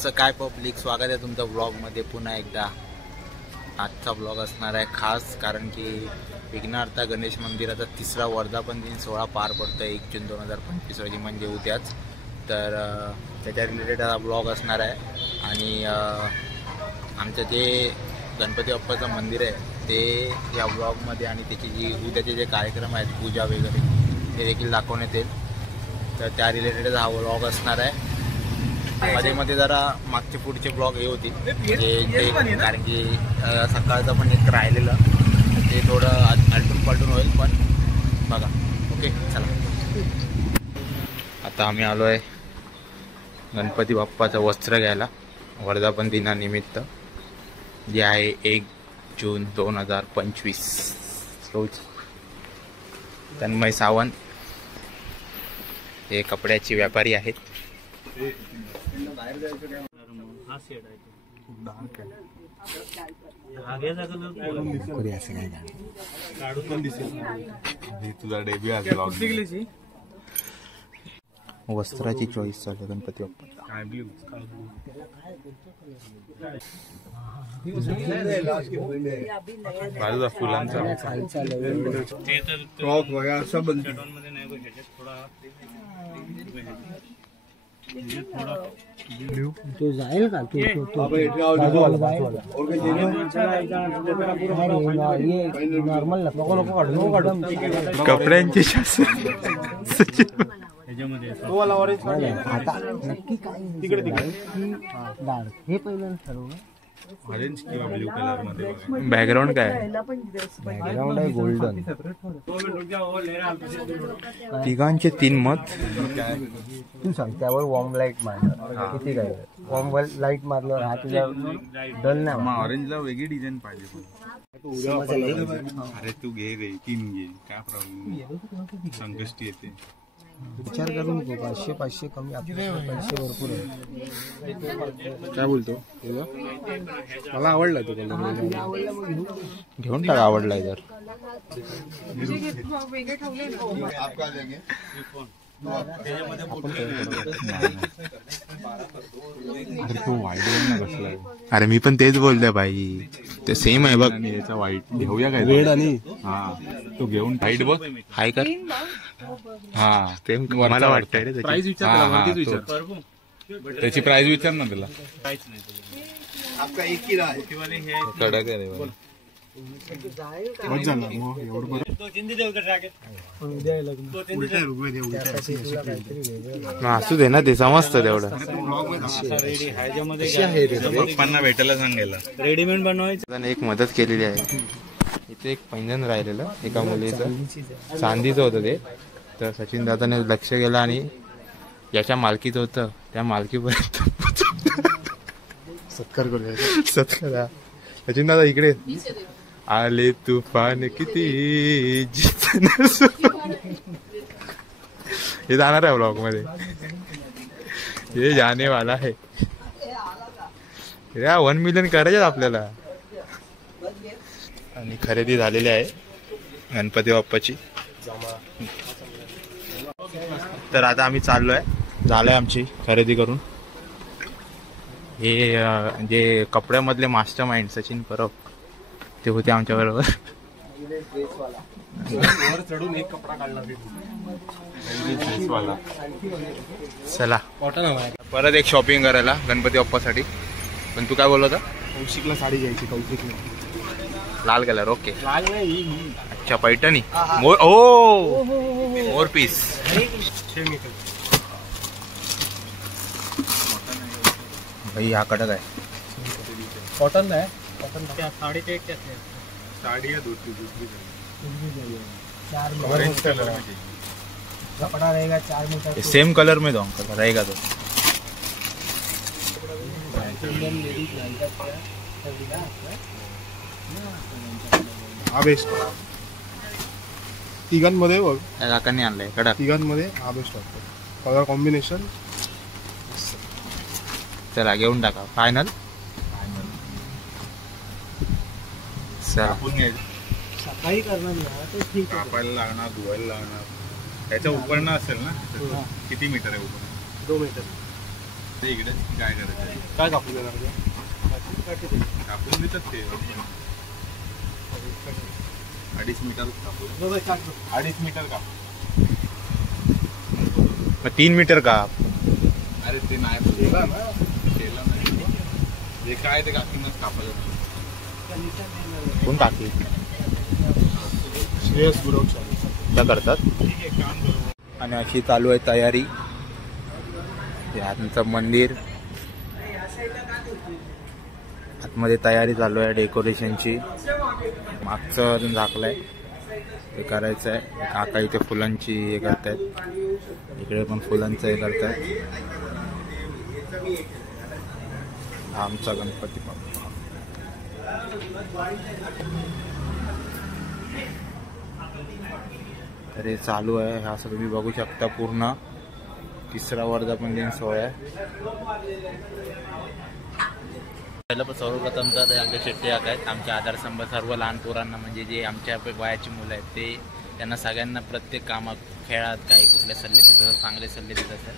कसं काय पब्लिक, स्वागत आहे तुमच्या ब्लॉगमध्ये पुन्हा एकदा. आजचा ब्लॉग असणार आहे खास, कारण की विघ्नहर्ता गणेश मंदिराचा 3रा वर्धापन दिन सोहळा पार पडतो 1 जून 2025 रोजी, म्हणजे उद्याच. तर त्याच्या रिलेटेड हा ब्लॉग असणार आहे. आणि आमचं जे गणपती बाप्पाचं मंदिर आहे ते या ब्लॉगमध्ये, आणि त्याची जी उद्याचे जे कार्यक्रम आहेत पूजा वगैरे ते देखील दाखवण्यात येईल. तर त्या रिलेटेड हा ब्लॉग असणार आहे. मध्ये जरा मागचे पुढचे ब्लॉग हे होतील, म्हणजे कारण की सकाळचं पण एक राहिलेलं ते थोडं आलटून पलटून होईल, पण बघा. ओके, चला. आता आम्ही आलो आहे गणपती बाप्पाचं वस्त्र घ्यायला वर्धापन दिनानिमित्त, जे आहे 1 जून 2025 रोज. तन्मय सावंत हे कपड्याचे व्यापारी आहेत. वस्त्राची चॉईस चालू गणपती बाप्पा. बाजूला फुलांचा तो जाईल का? नॉर्मल कपड्यांची आता नक्की काय हे पहिलं ठरवलं. ऑरेंज किंवा ब्लू कलर मध्ये. बॅकग्राऊंड काय? बॅकग्राऊंड आहे गोल्डन. तिघांचे 3 मत. तू सांग त्यावर वॉर्म लाईट मारणार किती काय? वॉर्म लाईट मारल्यावर हा तुझा डल नाही. ऑरेंजला वेगळी डिझाईन पाहिजे. अरे तू घे रे, 3 घे, काय प्रॉब्लेम. संकष्टी येते. विचार करून 500 कमी, आपले पैसे भरपूर आहे. काय बोलतो? मला आवडला तो घेऊन टाका, आवडलाय तर. अरे मी पण तेच बोलतोय भाई, ते सेम आहे बघ. याचा व्हाईट घेऊया काय? रेड आणि हा, तो घेऊन व्हाईट बघ. हाय कर. हा, ते मला वाटतंय रे. प्राइस विचार, त्याची प्राइस विचार ना तुला. कडक आहे रे. असू दे ना, ते समजतं तेवढं. पप्पांना भेटायला सांगायला रेडीमेड बनवायचं. एक मदत केलेली आहे. इथे एक पैंजण राहिलेलं एका मुलीचं, चांदीचं होतं ते. तर सचिन दादाने लक्ष गेलं आणि याच्या मालकीचं होतं त्या मालकीपर्यंत सत्कार करूया. सत्कार. सचिन दादा इकडे आले तुफान किती. हे जाणार आहे ब्लॉग मध्ये, हे जाने वाला आहे. 1 मिलियन करायचे आपल्याला. आणि खरेदी झालेली आहे गणपती बाप्पाची. तर आता आम्ही चाललोय, झालंय आमची खरेदी करून. हे जे कपड्यामधले मास्टर माइंड सचिन परब ते होते आमच्या बरोबर. चला परत एक शॉपिंग करायला गणपती बाप्पासाठी. पण तू काय बोलला होता? कौशिकला साडी घ्यायची. कौशिकला लाल कलर. ओके, लाल नाही. अच्छा, पैठणी. मोर पीस. भाई हा कडक आहे. कॉटन आहे. कॉटन साड़ी साड़ी है दूसरी 4 ऑरेंज कलर कपड़ा रहेगा 4 मीटर. सेम कलर में दो रहेगा तो. हा बेस्ट. तिघांमध्ये बघ, काकांनी आणलंय कडक. तिघांमध्ये हा बेस्ट वाटतो. Colour combination. चला घेऊन टाका. फायनल. सकाळी करणार कापायला लागणार, धुवायला लागणार. त्याच्या उपरणं असेल ना. किती मीटर आहे उपरण? 2 मीटर. ते इकडे काय करायचं काय कापू देणार कापून देतात ते 2.5 मीटर कापू 2.5 मीटर कापू 3 मीटर का अरे ते नाही केला नाही जे काय ते काकीनच कापायचं कोण काकी श्रेयस गुरव करतात आणि अशी चालू आहे तयारी आमचं मंदिर आतमध्ये तयारी चालू आहे डेकोरेशनची मागचं अजून झाकलंय ते करायचं आहे काका इथे फुलांची हे करतायत इकडे पण फुलांचं हे करतायत आमचा गणपती बाप्पा तर हे चालू आहे असं तुम्ही बघू शकता पूर्ण 3रा वर्धापन दिन सोहळा आहे सर्वप्रथम तर आमच्या शेट्टी काका आहेत आमच्या आधारस्तंभ सर्व लहान पोरांना म्हणजे जे आमच्या वयाची मुलं आहेत ते त्यांना सगळ्यांना प्रत्येक कामात खेळात काही कुठले सल्ले देत असतात चांगले सल्ले देत असतात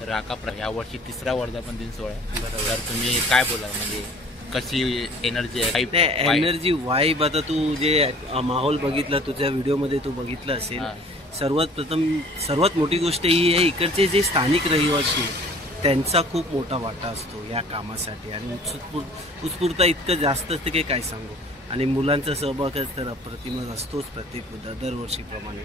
तर काका यावर्षी 3रा वर्धापन दिन सोहळा आहे तर तुम्ही काय बोलाल म्हणजे कशी एनर्जी आहे एनर्जी वाईब आता तू जे माहोल बघितला तुझ्या व्हिडिओमध्ये तू बघितलं असेल सर्वात मोठी गोष्ट ही आहे इकडचे जे स्थानिक रहिवासी त्यांचा खूप मोठा वाटा असतो या कामासाठी आणि उत्स्फूर्तता इतकं जास्त असतं की काय सांगू आणि मुलांचा सहभाग तर अप्रतिमच असतोच प्रत्येक दरवर्षीप्रमाणे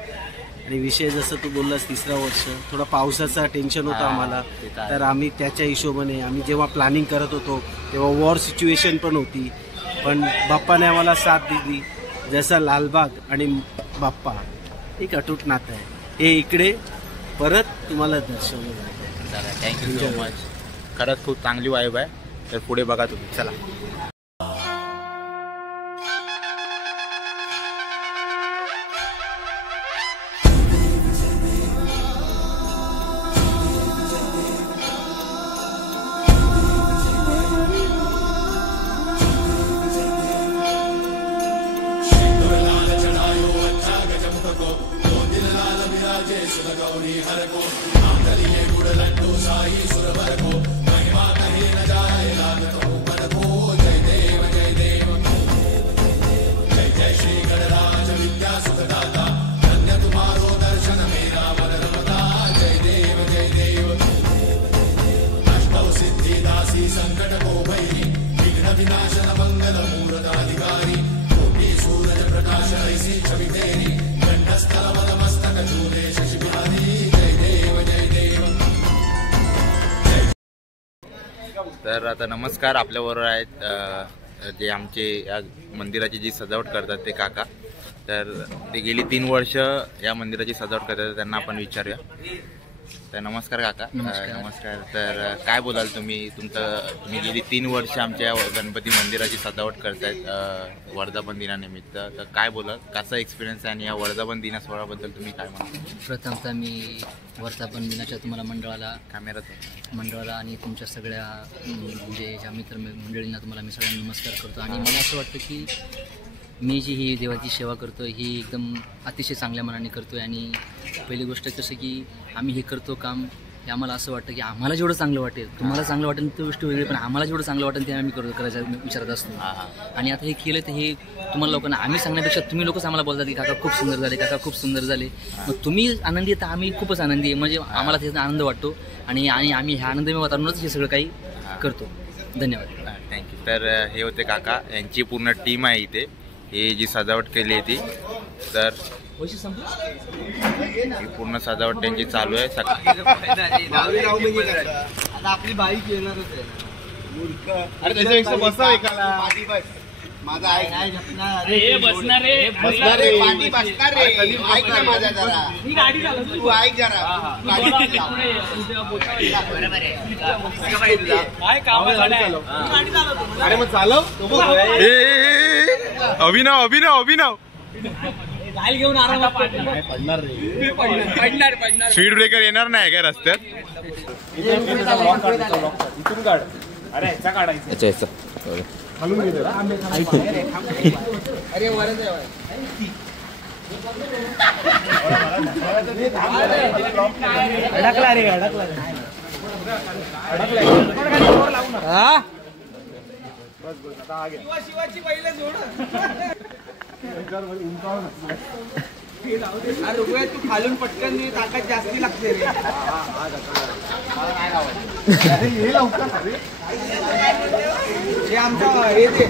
आणि विषय जसं तू बोललास 3रं वर्ष थोडा पावसाचा टेन्शन होता आम्हाला तर आम्ही त्याच्या हिशोबाने आम्ही जेव्हा प्लॅनिंग करत होतो तेव्हा वॉर सिच्युएशन पण होती पण बाप्पाने आम्हाला साथ दिली जसा लालबाग आणि बाप्पा एक अटूट नातं आहे हे इकडे परत तुम्हाला दर्शवलं जातं थँक्यू सो मच खरंच खूप चांगली वाईब आहे तर पुढे बघा तुम्ही चला तर आता नमस्कार आपल्याबरोबर आहेत जे आमचे या मंदिराची जी सजावट करतात ते काका तर ते गेली 3 वर्ष या मंदिराची सजावट करतात त्यांना आपण विचारूया तर नमस्कार काका नमस्कार तर काय बोलाल तुम्ही गेली 3 वर्ष आमच्या गणपती मंदिराची सजावट करतायत वर्धापन दिनानिमित्त तर काय बोलाल कसा एक्सपिरियन्स आहे आणि या वर्धापन दिना सोहळ्याबद्दल तुम्ही काय म्हणता प्रथमतः मी वर्धापन दिनाच्या तुम्हाला मंडळाला आणि तुमच्या सगळ्या म्हणजे ह्या मित्र मंडळींना तुम्हाला मी सगळ्यांना नमस्कार करतो आणि मला असं वाटतं की मी जी ही देवाची सेवा करतो ही एकदम अतिशय चांगल्या मनाने करतो आहे आणि पहिली गोष्ट कसं की आम्ही हे करतो काम हे आम्हाला असं वाटतं की आम्हाला जेवढं चांगलं वाटेल तुम्हाला चांगलं वाटेल ती गोष्ट वेगळी पण आम्हाला जेवढं चांगलं वाटेल ते आम्ही करायचा विचारत असतो आणि आता हे केलं तर हे तुम्हाला लोकांना आम्ही सांगण्यापेक्षा तुम्ही लोकच आम्हाला बोलतात की काका खूप सुंदर झाले काका खूप सुंदर झाले मग तुम्ही आनंदी आहे तर आम्ही खूपच आनंदी आहे म्हणजे आम्हाला त्याचा आनंद वाटतो आणि आम्ही ह्या आनंदमय वातावरणातच हे सगळं काही करतो धन्यवाद थँक्यू तर हे होते काका यांची पूर्ण टीम आहे इथे ही जी सजावट केली आहे ती तर ही पूर्ण सजावट त्यांची चालू आहे आपली बाईक येणारच आहे अरे त्याच्यापेक्षा बसा एकाला माझा बसणार ऐक ना माझा जरा तू ऐक जरा अरे मग चालव अभिनव घेऊन स्पीड ब्रेकर येणार नाही काय रस्त्यात इथून काढ अरे ह्याचा काढायचा अरे अडकला रे तू खालून पटकन ताकद जास्ती लागते रे. हे आमचं हे ते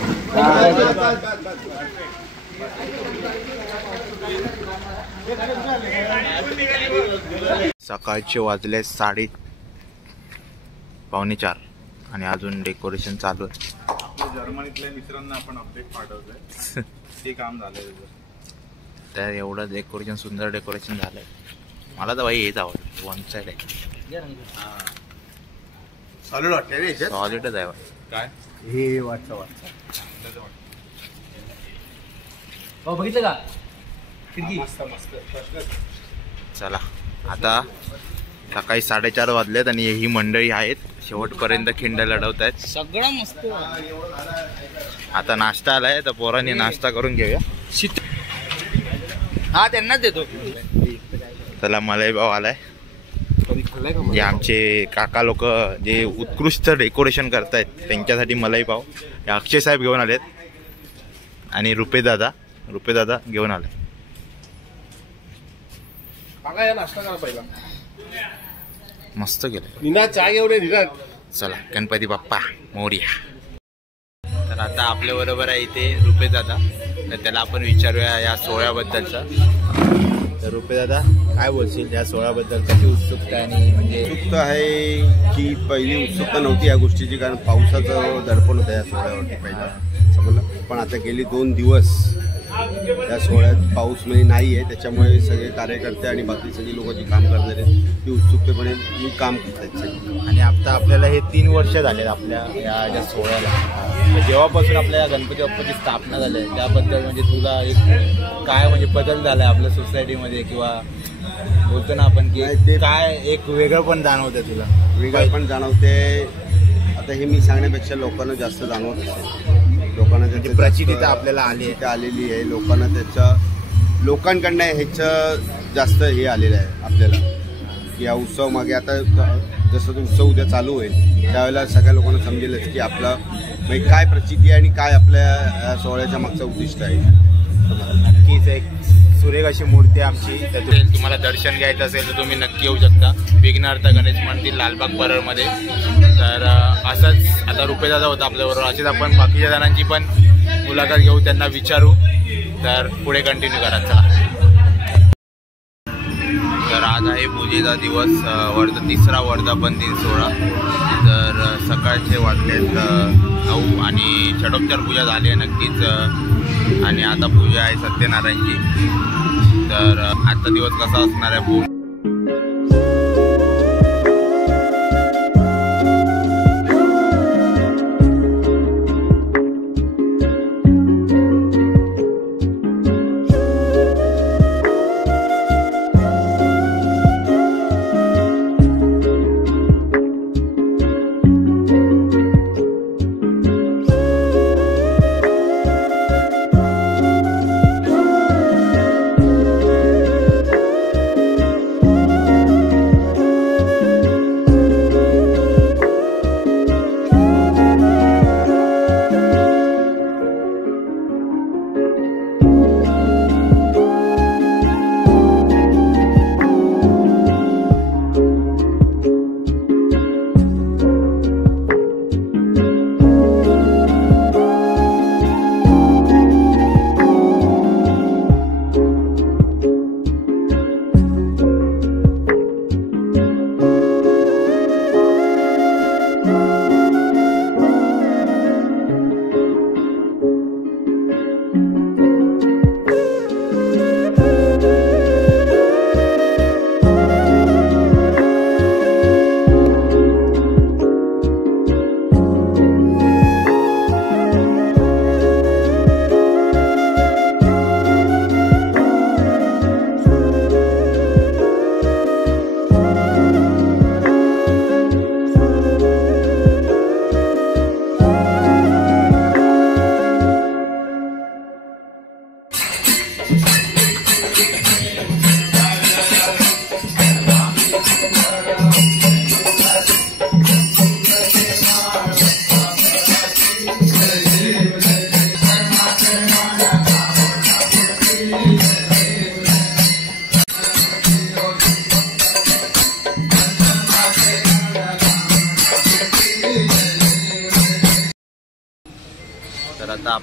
सकाळचे वाजले 3:45 आणि अजून डेकोरेशन चालू आहे. जर्मनीतल्या मित्रांना आपण अपडेट पाठवतोय. ते काम झालंय तर एवढं डेकोरेशन, सुंदर डेकोरेशन झालंय. मला तर भाई हेच आवडतं, वन साईड आहे. सॉलिड वाटतंय रे याच्यात. सॉलिडच आहे भाई. काय हे वाटतं बघितलं का खिडकी? चला आता सकाळी 4:30 वाजलेत आणि ही मंडळी आहेत शेवटपर्यंत खिंड लढवत आहेत. सगळं मस्त. आता नाश्ता आलाय तर पोरांनी नाश्ता करून घेऊया. हा त्यांनाच देतो. चला मलाई भाव आलाय. जे आमचे काका लोक जे उत्कृष्ट डेकोरेशन करतायत त्यांच्यासाठी मलाई पाव हे अक्षय साहेब घेऊन आलेत आणि रुपे दादा घेऊन आले. नाश्ता करा पहिला. मस्त गेलं. निना चहा घेऊन ये. चला गणपती बाप्पा मोरया. तर आता आपल्या बरोबर आहे इथे रुपे दादा. तर त्याला आपण विचारूया या सोहळ्याबद्दलचं. तर रुपे दादा काय बोलशील या सोहळ्याबद्दल? कशी उत्सुकता आणि म्हणजे उत्सुकता आहे की पहिली उत्सुकता नव्हती या गोष्टीची, कारण पावसाचं दडपण होतं या सोहळ्यावरती पहिला समजलं. पण आता गेली 2 दिवस या सोहळ्यात पाऊस म्हणजे नाही आहे, त्याच्यामुळे सगळे कार्यकर्ते आणि बाकी सगळी लोक जी काम करणार आहेत ती उत्सुकतेपणे मी काम करतात सगळी. आणि आता आपल्याला हे 3 वर्ष झाले आपल्या या सोहळ्याला. तर जेव्हापासून आपल्या या गणपती बाप्पाची स्थापना झाली आहे त्याबद्दल म्हणजे तुला एक काय म्हणजे बदल झालाय आपल्या सोसायटीमध्ये, किंवा बोलतो ना आपण की ते काय एक वेगळं पण जाणवतंय तुला? वेगळं पण जाणवते. आता हे मी सांगण्यापेक्षा लोकांना जास्त जाणवत असेल. लोकांना त्याची प्रचिती तर आपल्याला आलेली आहे. लोकांना लोकांकडनं ह्याचं जास्त हे आलेलं आहे आपल्याला की या उत्सव मागे आता जसं तो उत्सव उद्या चालू होईल त्यावेळेला सगळ्या लोकांना समजेलच की आपला म्हणजे काय प्रचिती आहे आणि काय आपल्या सोहळ्याच्या मागचं उद्दिष्ट आहे. नक्कीच एक सुरेख अशी मूर्ती आमची. तर तुम्हाला दर्शन घ्यायचं असेल तर तुम्ही नक्की येऊ शकता विघ्नहर्ता गणेश मंदिर लालबाग परळमध्ये. तर असंच आता रुपेदादा होता आपल्याबरोबर, असेच आपण बाकीच्या जणांची पण मुलाखत घेऊ, त्यांना विचारू. तर पुढे कंटिन्यू करा. चला. तर आज आहे पूजेचा दिवस, तिसरा वर्धापन दिन सोहळा. तर सकाळचे वाजलेत 9 आणि षडोपचार पूजा झाली आहे नक्कीच. आणि आता पूजा आहे सत्यनारायणची. तर आजचा दिवस कसा असणार आहे पूर्ण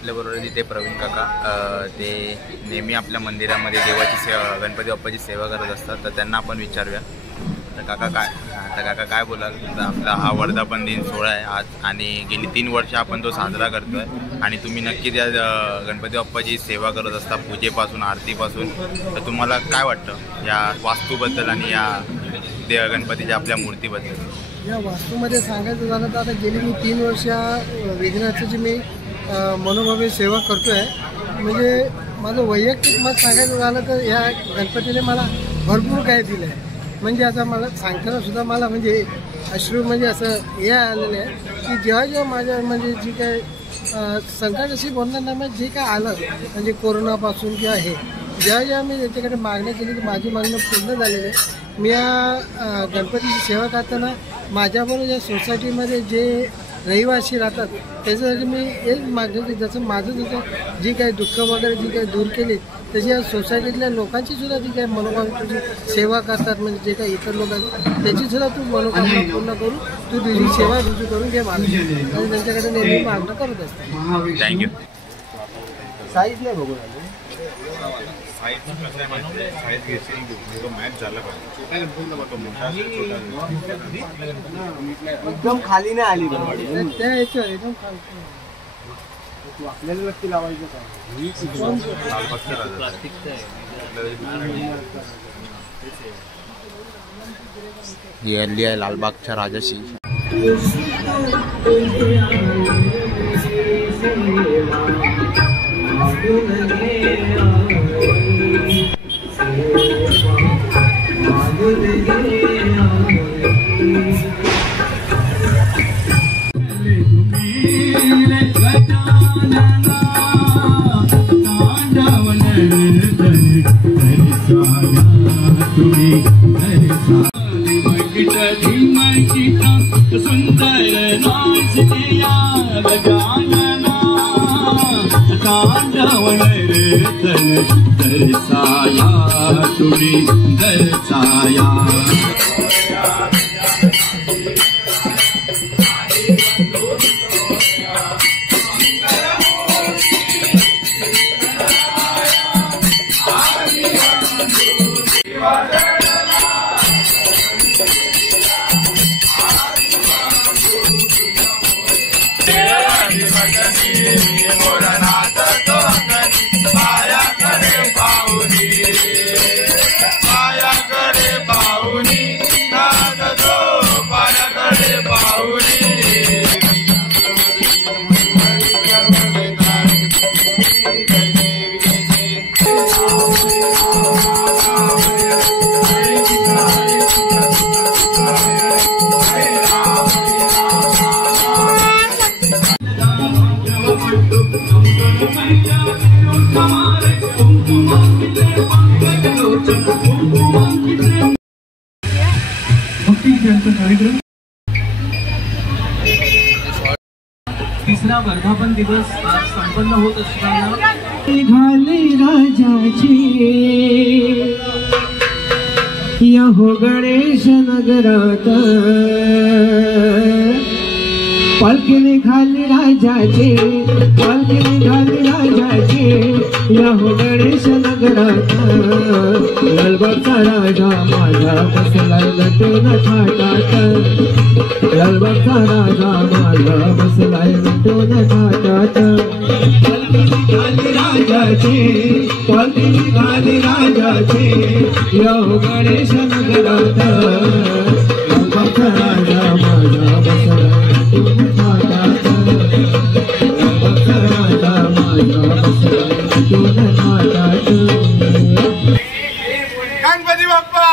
आपल्याबरोबर तिथे प्रवीण काका, ते नेहमी आपल्या मंदिरामध्ये देवाची गणपती बाप्पाची सेवा करत असतात, तर त्यांना आपण विचारूया. तर काका काय बोलाल? आपला हा वर्धापन दिन सोहळा आहे आज, आणि गेली 3 वर्ष आपण तो साजरा करतोय, आणि तुम्ही नक्की त्या गणपती बाप्पाची सेवा करत असता, पूजेपासून आरतीपासून. तर तुम्हाला काय वाटतं या वास्तूबद्दल आणि या गणपतीच्या आपल्या मूर्तीबद्दल? या वास्तूमध्ये सांगायचं झालं तर आता गेली मी 3 वर्ष विघ्नाची मी मनोभावे सेवा करतो आहे. म्हणजे माझं वैयक्तिक मत सांगायचं झालं तर या गणपतीने मला भरपूर काय दिलं आहे. म्हणजे आता मला सांगताना सुद्धा मला म्हणजे अश्रू म्हणजे असं हे आलेलं आहे की जेव्हा माझ्या म्हणजे जी काय संकट अशी बोलणार नाही, म्हणजे जे काय आलं म्हणजे कोरोनापासून किंवा हे जेव्हा मी याच्याकडे मागणी केली की माझी मागणं पूर्ण झालेली आहे. मी या गणपतीची सेवा करताना माझ्याबरोबर या सोसायटीमध्ये जे रहिवासी राहतात त्याच्यासाठी मी एक मागणी की जसं जी काही दुःख वगैरे जी काही दूर केली तशी या सोसायटीतल्या लोकांची सुद्धा जी काही मनोकामना सेवा करतात, म्हणजे जे काही इतर लोक आहेत त्याची सुद्धा तू मनोकामना पूर्ण करून तू तुझी सेवा रुजू करून घे मागणी, आणि त्यांच्याकडे नेहमी मागणं करत असते. थँक्यू. साईज नाही बघून एकदम खाली नाही आली त्या याच्यावर एकदम आपल्याला नक्की लावायचं ही हल्ली आहे लालबागच्या राजाशी. सुंदर नाचनिया गजानना तांडवन दर्शाया तुरी दर्शाया. तिसरा वर्धापन दिवस आज संपन्न होत असताना निघाले राजाचे या हो गणेश नगरात, पालखी निघाली राजाचे, पालखी निघाली राजाचे या हो गणेश नगरात. लालबागचा राजा माझा बसलाय नटून थाटात, लालबागचा राजा माझा बसलाय नटून थाटात. पालखी निघाली राजाचे, पालखी निघाली राजाचे या हो गणेश नगरात. लालबागचा राजा माझा बसलाय नटून थाटात, लालबागचा राजा माझा बसलाय नटून थाटात. गणपती बाप्पा